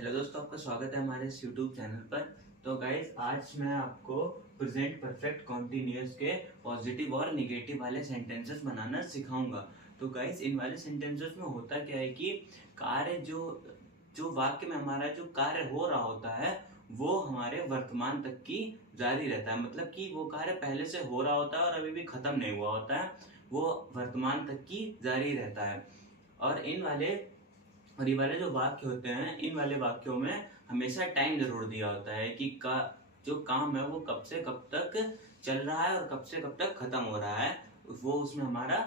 Hello दोस्तों, आपका स्वागत है हमारे इस यूट्यूब चैनल पर। तो गाइज आज मैं आपको प्रेजेंट परफेक्ट कॉन्टिन्यूअस के पॉजिटिव और निगेटिव वाले सेंटेंसेस बनाना सिखाऊंगा। तो गाइज इन वाले सेंटेंसेस में होता क्या है कि कार्य जो जो वाक्य में हमारा जो कार्य हो रहा होता है वो हमारे वर्तमान तक की जारी रहता है। मतलब कि वो कार्य पहले से हो रहा होता है और अभी भी खत्म नहीं हुआ होता है, वो वर्तमान तक की जारी रहता है। और ये वाले जो वाक्य होते हैं, इन वाले वाक्यों में हमेशा टाइम जरूर दिया होता है कि जो काम है वो कब से कब तक चल रहा है और कब से कब तक खत्म हो रहा है, वो उसमें हमारा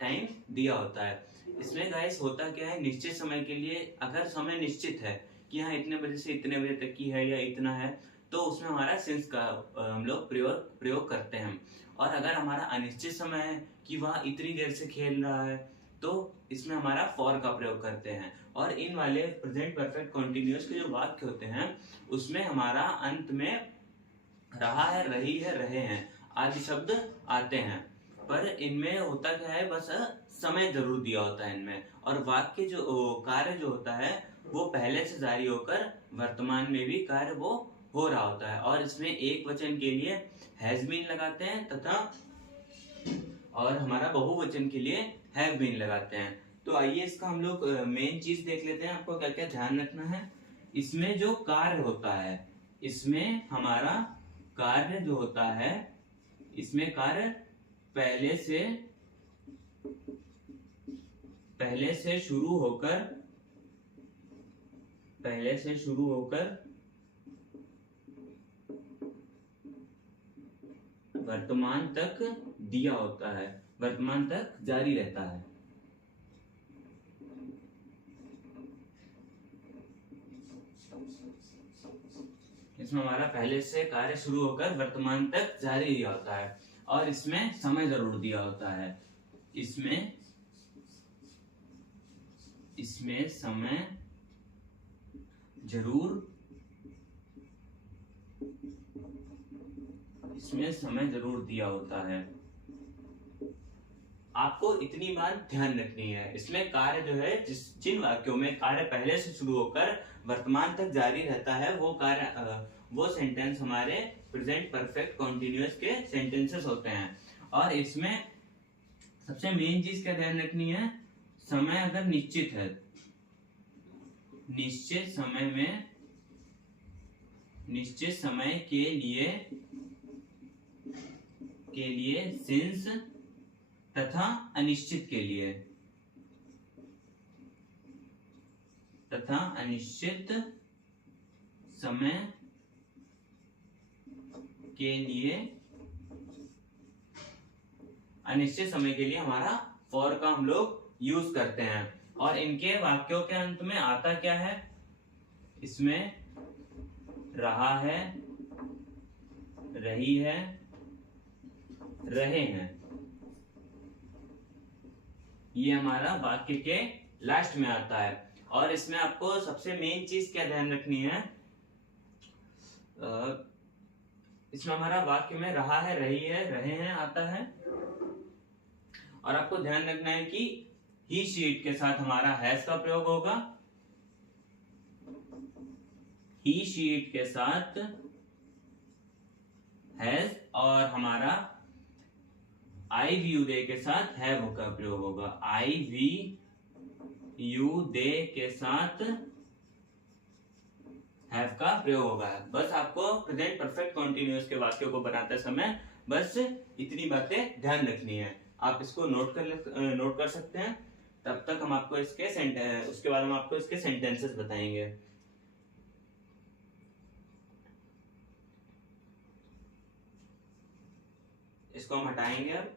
टाइम दिया होता है। इसमें गाइस होता क्या है, निश्चित समय के लिए अगर समय निश्चित है कि हाँ इतने बजे से इतने बजे तक की है या इतना है, तो उसमें हमारा सिंस का हम लोग प्रयोग करते हैं। और अगर हमारा अनिश्चित समय है कि वह इतनी देर से खेल रहा है, तो इसमें हमारा फॉर का प्रयोग करते हैं। और इन वाले प्रेजेंट परफेक्ट कॉन्टिन्यूअस के जो वाक्य होते हैं उसमें हमारा अंत में रहा है, रही है, रहे हैं आदि शब्द आते हैं। पर इनमें होता क्या है, बस समय जरूर दिया होता है इनमें। और वाक्य जो कार्य जो होता है वो पहले से जारी होकर वर्तमान में भी कार्य वो हो रहा होता है। और इसमें एक वचन के लिए हैज बीन लगाते हैं तथा और हमारा बहुवचन के लिए हैव बीन लगाते हैं। तो आइए इसका हम लोग मेन चीज देख लेते हैं, आपको क्या क्या ध्यान रखना है। इसमें जो कार्य होता है, इसमें हमारा कार्य जो होता है, इसमें कार्य पहले से शुरू होकर वर्तमान तक दिया होता है, वर्तमान तक जारी रहता है। इसमें हमारा पहले से कार्य शुरू होकर वर्तमान तक जारी दिया होता है और इसमें समय जरूर दिया होता है। इसमें समय जरूर दिया होता है। आपको इतनी बात ध्यान रखनी है, इसमें कार्य जो है जिन वाक्यों में कार्य पहले से शुरू होकर वर्तमान तक जारी रहता है वो सेंटेंस हमारे प्रेजेंट परफेक्ट कॉन्टिन्यूअस के सेंटेंसेस होते हैं। और इसमें सबसे मेन चीज क्या ध्यान रखनी है, समय अगर निश्चित है, निश्चित समय के लिए सिंस तथा अनिश्चित समय के लिए हमारा फॉर का हम लोग यूज करते हैं। और इनके वाक्यों के अंत में आता क्या है, इसमें रहा है, रही है, रहे हैं, ये हमारा वाक्य के लास्ट में आता है। और इसमें आपको सबसे मेन चीज क्या ध्यान रखनी है, इसमें हमारा वाक्य में रहा है, रही है, रहे हैं आता है। और आपको ध्यान रखना है कि ही शीट के साथ हमारा हैज का प्रयोग होगा, ही शीट के साथ हैज, और हमारा आई व्यू दे के साथ हैव का प्रयोग होगा। आई वी यू दे के साथ हैव का प्रयोग होगा। बस आपको प्रेजेंट परफेक्ट कॉन्टिन्यूअस के वाक्यों को बनाते समय बस इतनी बातें ध्यान रखनी है। आप इसको नोट कर सकते हैं। तब तक हम आपको उसके बाद हम आपको इसके सेंटेंसेस बताएंगे। इसको हम हटाएंगे अब।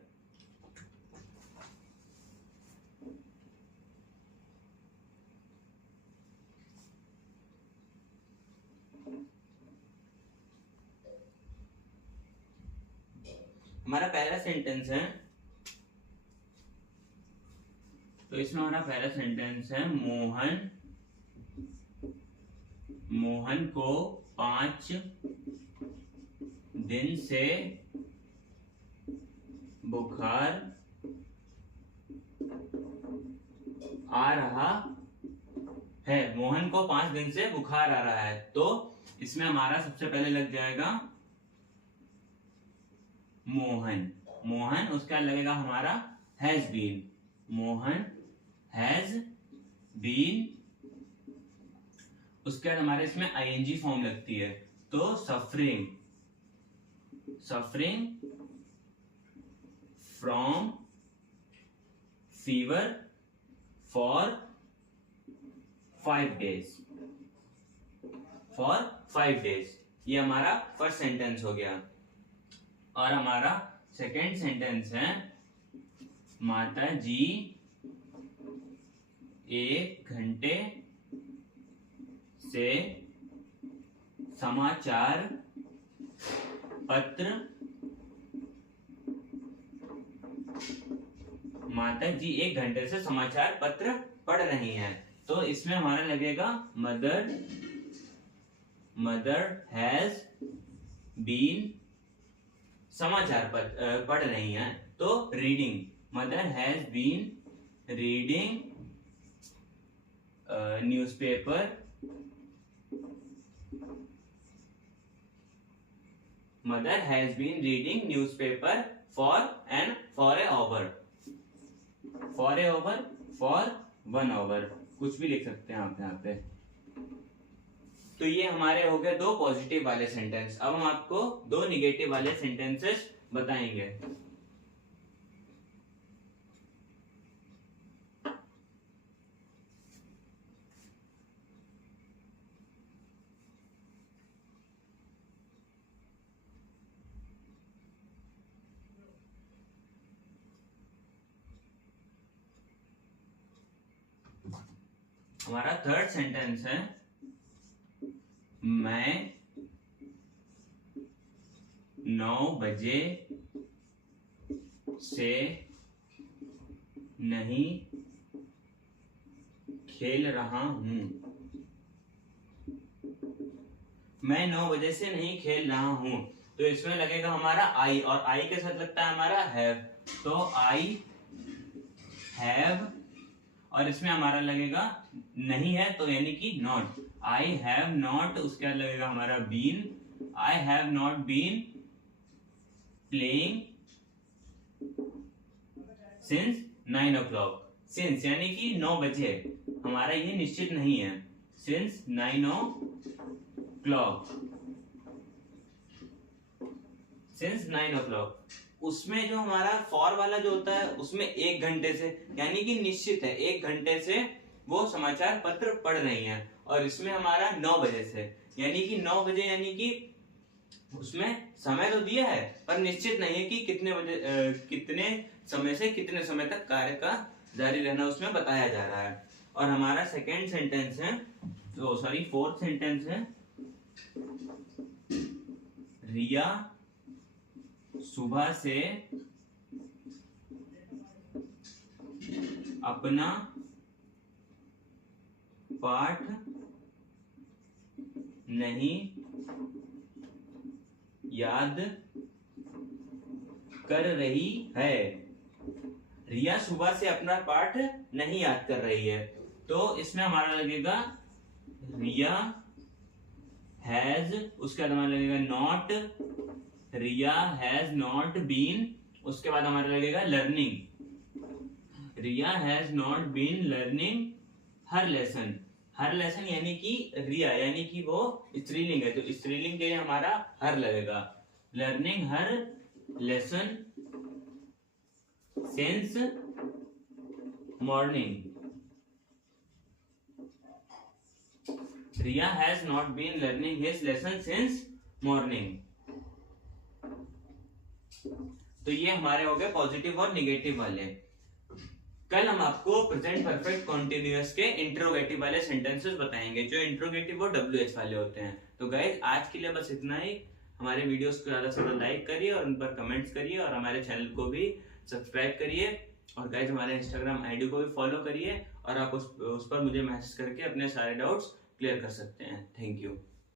हमारा पहला सेंटेंस है, तो इसमें हमारा पहला सेंटेंस है, मोहन को 5 दिन से बुखार आ रहा है, मोहन को 5 दिन से बुखार आ रहा है, तो इसमें हमारा सबसे पहले लग जाएगा मोहन। मोहन, उसके बाद लगेगा हमारा has been, Mohan has been. उसके बाद हमारे इसमें आईएनजी फॉर्म लगती है, तो suffering, suffering from fever for 5 days, for 5 days। ये हमारा फर्स्ट सेंटेंस हो गया। और हमारा सेकेंड सेंटेंस है, माता जी 1 घंटे से समाचार पत्र, माता जी 1 घंटे से समाचार पत्र पढ़ रही हैं, तो इसमें हमारा लगेगा मदर, मदर हैज बीन, समाचार पढ़ रही हैं, तो reading, mother has been reading newspaper, mother has been reading newspaper for a hour, for a hour, for 1 hour, कुछ भी लिख सकते हैं आप यहाँ पे। तो ये हमारे हो गए 2 पॉजिटिव वाले सेंटेंस। अब हम आपको 2 निगेटिव वाले सेंटेंसेस बताएंगे। हमारा थर्ड सेंटेंस है, मैं 9 बजे से नहीं खेल रहा हूं, मैं 9 बजे से नहीं खेल रहा हूं, तो इसमें लगेगा हमारा आई, और आई के साथ लगता है हमारा हैव, तो आई हैव, और इसमें हमारा लगेगा नहीं है तो यानी कि नॉट, आई हैव नॉट, उसके बाद लगेगा हमारा been, I have not been playing since 9 o'clock, since यानी कि 9 बजे, हमारा ये निश्चित नहीं है, सिंस 9 o'clock, सिंस 9 o'clock। उसमें जो हमारा फॉर वाला जो होता है उसमें 1 घंटे से यानी कि निश्चित है, 1 घंटे से वो समाचार पत्र पढ़ रही हैं, और इसमें हमारा 9 बजे से यानी कि 9 बजे, यानी कि उसमें समय तो दिया है पर निश्चित नहीं है कि कितने बजे कितने समय से कितने समय तक कार्य का जारी रहना उसमें बताया जा रहा है। और हमारा सेकेंड सेंटेंस है, फोर्थ सेंटेंस है, रिया सुबह से अपना पाठ नहीं याद कर रही है, रिया सुबह से अपना पाठ नहीं याद कर रही है, तो इसमें हमारा लगेगा रिया हैज, उसके बाद हमारा लगेगा not, Riya has not been, उसके बाद हमारा लगेगा learning, Riya has not been learning her lesson, her lesson यानी कि रिया यानी कि वो स्त्रीलिंग है, तो स्त्रीलिंग के लिए हमारा हर लगेगा, learning her lesson since morning, Riya has not been learning his lesson since morning. तो ये हमारे हो गए पॉजिटिव और निगेटिव वाले। कल हम आपको प्रेजेंट परफेक्ट कॉन्टिन्यूअस के इंट्रोगेटिव वाले सेंटेंसेस बताएंगे, जो इंट्रोगेटिव और WH वाले होते हैं। तो गाइस आज के लिए बस इतना ही। हमारे वीडियोस को ज्यादा से ज्यादा लाइक करिए और उन पर कमेंट्स करिए और हमारे चैनल को भी सब्सक्राइब करिए, और गाइस हमारे इंस्टाग्राम आईडी को भी फॉलो करिए, और आप उस पर मुझे मैसेज करके अपने सारे डाउट्स क्लियर कर सकते हैं। Thank you.